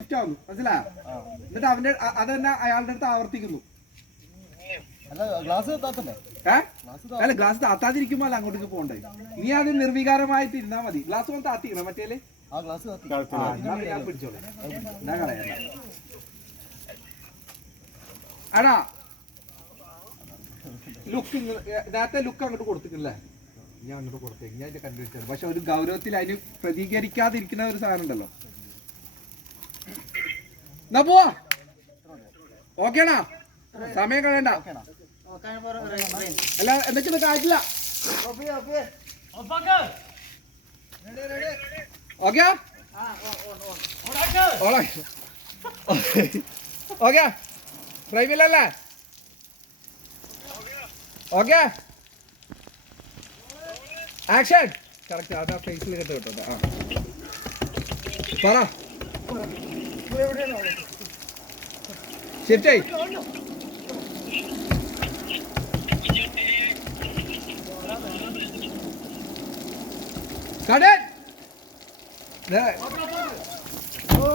മനസ്സിലായോ? എന്നിട്ട് അവന്റെ അതന്നെ അയാളുടെ അടുത്ത് ആവർത്തിക്കുന്നു. അല്ല ഗ്ലാസ് താത്താതിരിക്കുമ്പോ അല്ല അങ്ങോട്ടേക്ക് പോകണ്ടേ. നീ അത് നിർവികാരമായിട്ട് ഇരുന്നാ മതി. ഗ്ലാസ് കൊണ്ട് താത്തിക്കണം മറ്റേല് പിടിച്ചോളൂ. എന്നാ കളയണ്ട എടാ. ലുക്ക് നേരത്തെ ലുക്ക് അങ്ങോട്ട് കൊടുത്തിട്ടില്ലേ? ഞാൻ അങ്ങോട്ട് കൊടുത്തേക്ക്. ഞാൻ ഇത് കണ്ടുപിടിച്ചത്. പക്ഷെ ഒരു ഗൗരവത്തിൽ അതിന് പ്രതികരിക്കാതിരിക്കുന്ന ഒരു സാധനം ഉണ്ടല്ലോ. എന്നാ പോവാ. ഓക്കേണാ? സമയം കളയണ്ട. അല്ല എന്തൊക്കെ ആയിട്ടില്ല. ഓക്കെ ഓക്കെ പ്രൈമില്ലല്ലേ? Okay action. കറക്റ്റ് അതാ ഫേസിൽ കേട്ടോ കേട്ടോ. ആ പറ. ഷിഫ്റ്റ് ആയി. Got it?